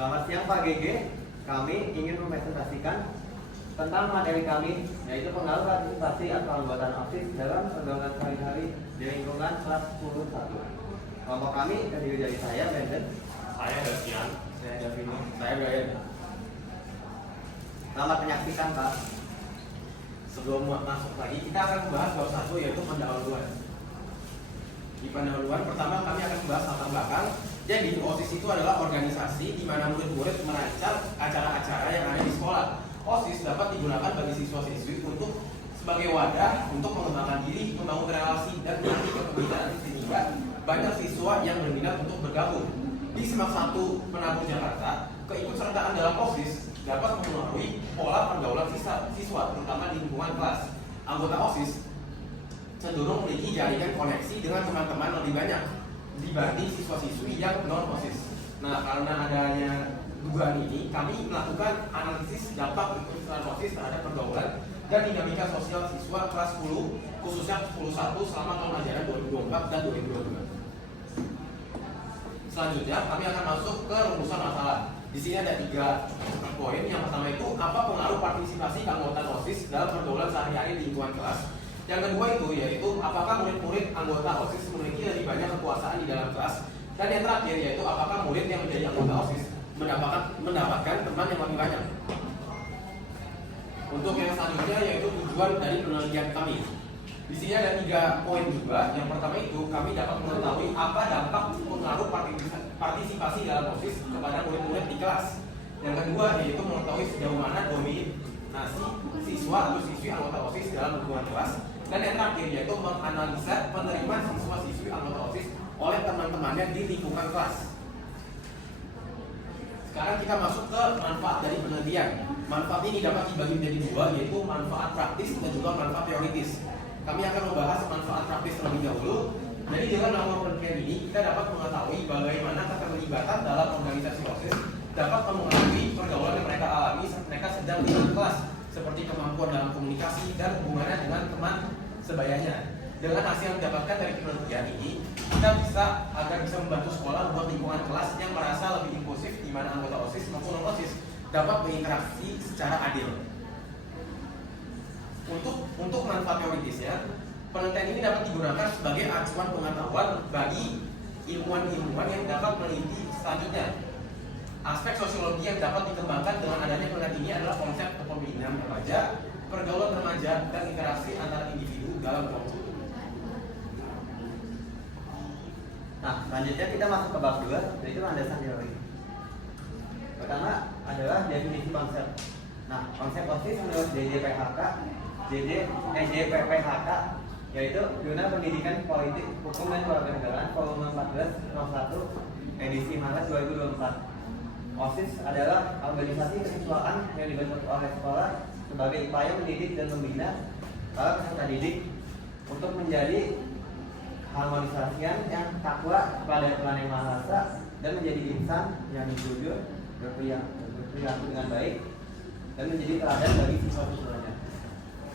Selamat siang Pak GG, kami ingin mempresentasikan tentang materi kami, yaitu pengaruh partisipasi atau anggota OSIS dalam pergaulan sehari-hari di lingkungan kelas 10-1. Kelompok kami terdiri dari saya, Brandon, Saya Davian. saya Davino, saya Brian. Selamat menyaksikan Pak. Sebelum masuk lagi, kita akan membahas bab 1 yaitu pendahuluan. Di pendahuluan pertama kami akan membahas latar belakang. Jadi OSIS itu adalah organisasi di mana murid-murid merancang acara-acara yang ada di sekolah. OSIS dapat digunakan bagi siswa-siswi untuk sebagai wadah untuk mengembangkan diri, membangun relasi, dan melatih kepemimpinan sehingga banyak siswa yang berminat untuk bergabung. Di Semak 1 Penabur Jakarta, keikutsertaan dalam OSIS dapat mempengaruhi pola pergaulan siswa, terutama di lingkungan kelas. Anggota OSIS cenderung memiliki jaringan koneksi dengan teman-teman lebih banyak dibanding siswa-siswi yang non-OSIS. Nah, karena adanya dugaan ini, kami melakukan analisis dampak keikutsertaan OSIS terhadap pergaulan dan dinamika sosial siswa kelas 10, khususnya 10-1 selama tahun ajaran 2024 dan 2022. Selanjutnya, kami akan masuk ke rumusan masalah. Di sini ada 3 poin. Yang pertama itu, apa pengaruh partisipasi keanggotaan OSIS dalam pergaulan sehari-hari di lingkungan kelas. Yang kedua itu, yaitu apakah murid-murid anggota OSIS memiliki lebih banyak kekuasaan di dalam kelas. Dan yang terakhir yaitu, apakah murid yang menjadi anggota OSIS mendapatkan teman yang lebih banyak. Untuk yang selanjutnya yaitu tujuan dari penelitian kami. Di sini ada 3 poin juga. Yang pertama itu, kami dapat mengetahui apa dampak pengaruh partisipasi dalam OSIS kepada murid-murid di kelas. Yang kedua yaitu mengetahui sejauh mana dominasi siswa atau siswi anggota OSIS dalam lingkungan kelas. Dan yang terakhir yaitu menganalisa penerimaan siswa-siswi anggota OSIS oleh teman-temannya di lingkungan kelas. Sekarang kita masuk ke manfaat dari penelitian. Manfaat ini dapat dibagi menjadi 2, yaitu manfaat praktis dan juga manfaat teoritis. Kami akan membahas manfaat praktis terlebih dahulu. Jadi dengan melakukan penelitian ini, kita dapat mengetahui bagaimana keterlibatan dalam organisasi OSIS dapat mempengaruhi pergaulan yang mereka alami saat mereka sedang di dalam kelas, seperti kemampuan dalam komunikasi dan hubungannya dengan teman sebayanya. Dengan hasil yang didapatkan dari penelitian ini, kita bisa membantu sekolah membuat lingkungan kelas yang merasa lebih inklusif, di mana anggota OSIS maupun non-OSIS dapat berinteraksi secara adil. Untuk manfaat teoritisnya, penelitian ini dapat digunakan sebagai acuan pengetahuan bagi ilmuwan-ilmuwan yang dapat meneliti selanjutnya. Aspek sosiologi yang dapat dikembangkan dengan adanya penelitian ini adalah konsep kepemimpinan remaja, pergaulan remaja, dan interaksi antara individu dalam kelompok. Nah, selanjutnya kita masuk ke bab 2, yaitu landasan teori. Pertama adalah definisi konsep. Nah, konsep OSIS menurut JPPHK yaitu Jurnal Pendidikan Politik, Hukum dan Kewarganegaraan volume 14/01 edisi Maret 2024. OSIS adalah organisasi kesiswaan yang dibentuk oleh sekolah sebagai upaya mendidik dan membina para peserta didik untuk menjadi harmonisasian yang takwa kepada Tuhan Yang Maha Esa dan menjadi insan yang jujur, berperilaku dengan baik, dan menjadi teladan bagi siswa-siswanya.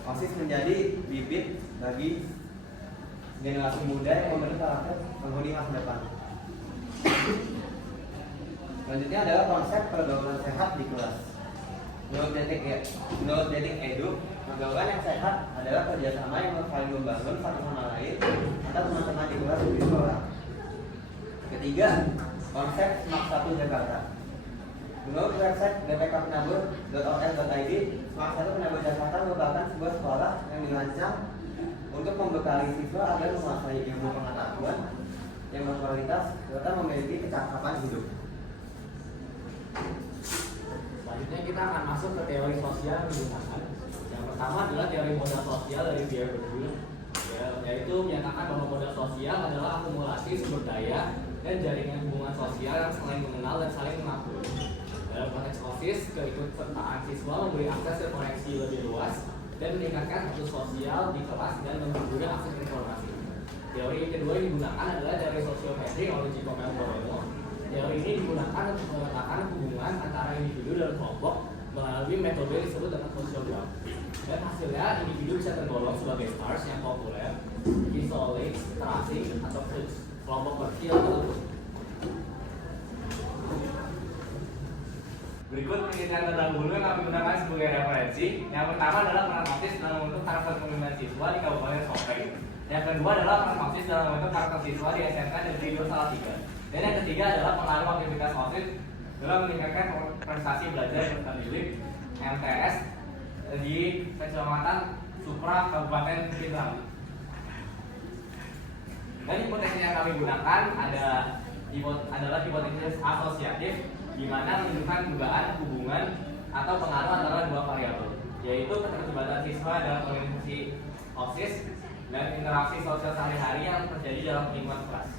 OSIS menjadi bibit bagi generasi muda yang membentuk karakter penghuni masa depan. Selanjutnya adalah konsep pergaulan sehat di kelas. Menurut Detik Edu, pergaulan yang sehat adalah kerjasama yang saling membangun satu sama lain antara teman-teman di kelas di sekolah. Ketiga, konsep Semak 1 Jakarta. Menurut website bpkpenabur.or.id, Semak 1 Penabur Jakarta merupakan sebuah sekolah yang dirancang untuk membekali siswa agar menguasai ilmu pengetahuan yang berkualitas serta memiliki kecakapan hidup. Selanjutnya kita akan masuk ke teori sosial yang digunakan. Yang pertama adalah teori modal sosial dari Pierre Bourdieu, yaitu menyatakan bahwa modal sosial adalah akumulasi sumber daya dan jaringan hubungan sosial yang saling mengenal dan saling mengakui. Dalam konteks OSIS, keikutsertaan siswa memberi akses ke koneksi lebih luas dan meningkatkan status sosial di kelas dan mempermudah akses informasi. Teori kedua yang digunakan adalah teori sosiometri oleh Giacomo Moreno. Teori ini digunakan untuk memetakan hubungan antara individu dan kelompok melalui metode disebut dengan sosiogram. Dan hasilnya individu bisa tergolong sebagai stars yang populer, isolates, terasing, atau kelompok kecil tertentu. Berikut penelitian terdahulu yang kami gunakan sebagai referensi. Yang pertama adalah peran OSIS dalam membentuk karakter kepemimpinan siswa di Kabupaten Sopeng. Yang kedua adalah peran OSIS dalam membentuk karakter siswa di SMK Negeri 2 Salatiga. Dan yang ketiga adalah pengaruh aktivitas OSIS dalam meningkatkan prestasi belajar dan terdidik MTS di Kecamatan Supra Kabupaten Pindrang. Dan hipotesis yang kami gunakan adalah hipotesis asosiatif, di mana menunjukkan dugaan hubungan atau pengaruh antara dua variabel, yaitu keterlibatan siswa dalam organisasi OSIS dan interaksi sosial sehari-hari yang terjadi dalam lingkungan kelas.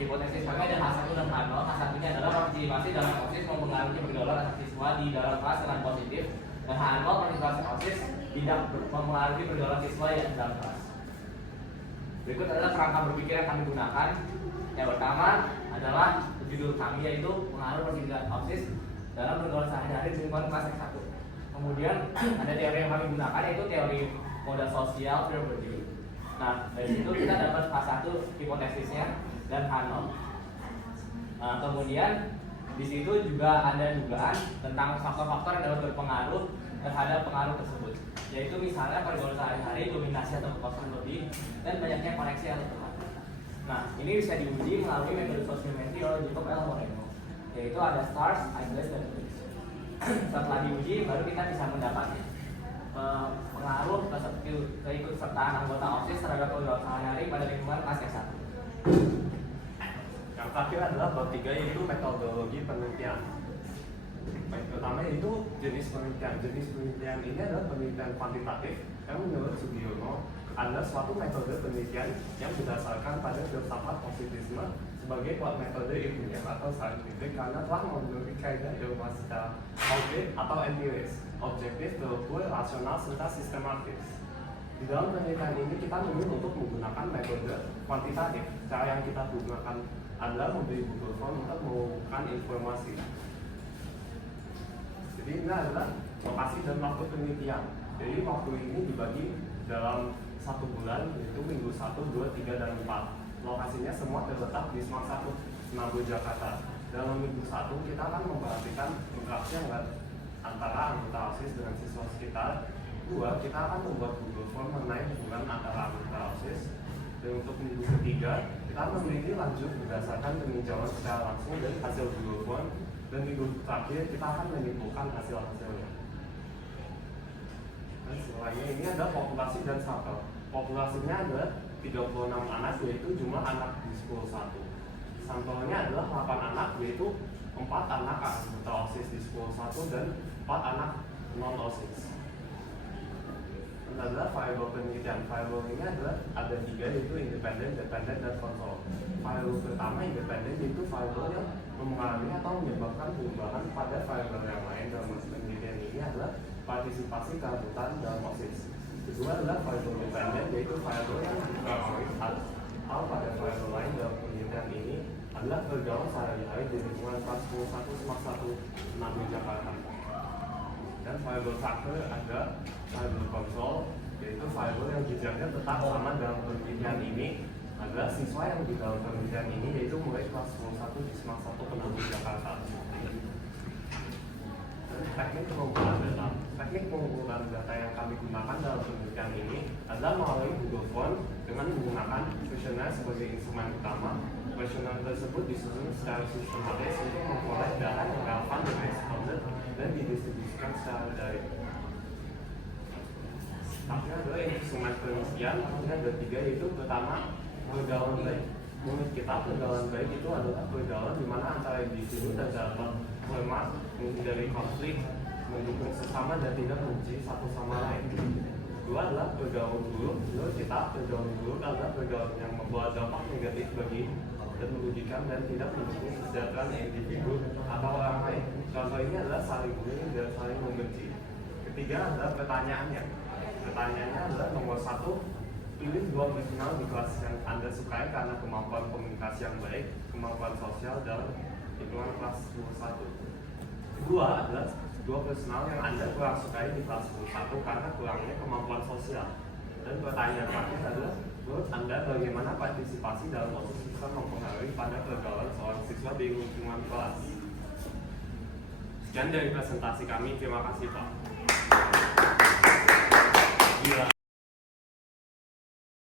Hipotesis kami ada H1 dan H0. H1 nya adalah partisipasi dalam OSIS mempengaruhi pergaulan antar siswa di dalam kelas dengan positif, dan H0 partisipasi OSIS tidak mempengaruhi pergaulan siswa yang di dalam kelas. Berikut adalah kerangka berpikir yang kami gunakan. Yang pertama adalah judul kami, yaitu pengaruh partisipasi OSIS dalam pergaulan sehari-hari di lingkungan kelas X1. Kemudian ada teori yang kami gunakan, yaitu teori modal sosial peer review. Nah, dari situ kita dapat H1 hipotesisnya dan H0. Kemudian di situ juga ada dugaan tentang faktor-faktor yang dapat berpengaruh terhadap pengaruh tersebut, yaitu misalnya pergaulan sehari-hari, dominasi atau kekuasaan lebih, dan banyaknya koneksi atau teman. Nah, ini bisa diuji melalui metode sociometry oleh Jacob L. Moreno, yaitu ada stars, eyeless, dan Briggs. Setelah diuji, baru kita bisa mendapat pengaruh keikutsertaan anggota OSIS terhadap pergaulan sehari-hari pada lingkungan kelas S1. Yang terakhir adalah bab 3, yaitu metodologi penelitian. Baik, pertama yaitu jenis penelitian. Jenis penelitian ini adalah penelitian kuantitatif yang menurut Sugiono adalah suatu metode penelitian yang berdasarkan pada filsafat positivisme sebagai metode ilmiah atau saintifik karena telah memenuhi kaidah ilmuwan secara objek atau empiris, objektif, terukur, rasional, serta sistematis. Di dalam penelitian ini kita memilih untuk menggunakan metode kuantitatif. Cara yang kita gunakan adalah memberi Google Form untuk mengumpulkan informasi. Jadi ini adalah lokasi dan waktu penelitian. Jadi waktu ini dibagi dalam 1 bulan, yaitu minggu 1, 2, 3, dan 4. Lokasinya semua terletak di Smart 1, Senabu, Jakarta. Dalam minggu 1 kita akan memperhatikan interaksi antara anggota OSIS dengan siswa sekitar. 2, kita akan membuat Google Form mengenai hubungan antara anggota OSIS. Dan untuk minggu ketiga, kita meneliti lanjut berdasarkan peninjauan secara langsung dari hasil Google Form. Dan minggu terakhir kita akan menyimpulkan hasil-hasilnya. Dan selainnya ini ada populasi dan sampel. Populasinya adalah 36 anak, yaitu jumlah anak di school 1. Sampelnya adalah 8 anak, yaitu 4 anak anggota OSIS di school 1 dan 4 anak non-OSIS. Dan adalah variabel penelitian. Variabel ini adalah ada 3, yaitu independen, dependen, dan kontrol. Variabel pertama independen, yaitu variabel yang mempengaruhi atau menyebabkan perubahan pada variabel yang lain. Dalam penelitian ini adalah partisipasi keanggotaan dalam OSIS. Kedua adalah variabel dependen, yaitu variabel yang mempengaruhi atau pada variabel lain. Dalam penelitian ini adalah pergaulan sehari-hari di lingkungan kelas 1 Smart 1 Senabu, Jakarta. Dan variabel terakhir ada variabel kontrol, yaitu variabel yang jejaknya tetap sama dalam penelitian ini adalah siswa yang di dalam penelitian ini, yaitu mulai kelas 1 di Smart 1 Senabu, Jakarta. Teknik pengumpulan data. Teknik pengumpulan data yang kami gunakan dalam penelitian ini adalah melalui Google Form dengan menggunakan kuesioner sebagai instrumen utama. Kuesioner tersebut disusun secara sistematis untuk memperoleh data yang relevan dan responden dan didistribusikan secara daring. Tapi adalah instrumen penelitian, artinya ada 3, yaitu pertama pergaulan baik. Menurut kita pergaulan baik itu adalah pergaulan di mana antara individu terdapat hormat, menghindari konflik, mendukung sesama dan tidak membenci satu sama lain. Kedua adalah pergaulan buruk. Menurut kita pergaulan buruk adalah pergaulan yang membawa dampak negatif bagi dan merugikan dan tidak mendukung kesejahteraan individu atau orang lain. Contoh ini adalah saling bullying dan saling membenci. Ketiga adalah pertanyaannya. Pertanyaannya adalah nomor 1, pilih 2 personal di kelas yang Anda sukai karena kemampuan komunikasi yang baik, kemampuan sosial dalam lingkungan kelas 1. Kedua adalah 2 personal yang Anda kurang sukai di kelas 1 karena kurangnya kemampuan sosial. Dan pertanyaan terakhir adalah, menurut Anda bagaimana partisipasi dalam OSIS bisa mempengaruhi pada pergaulan seorang siswa di lingkungan kelas? Sekian dari presentasi kami, terima kasih Pak.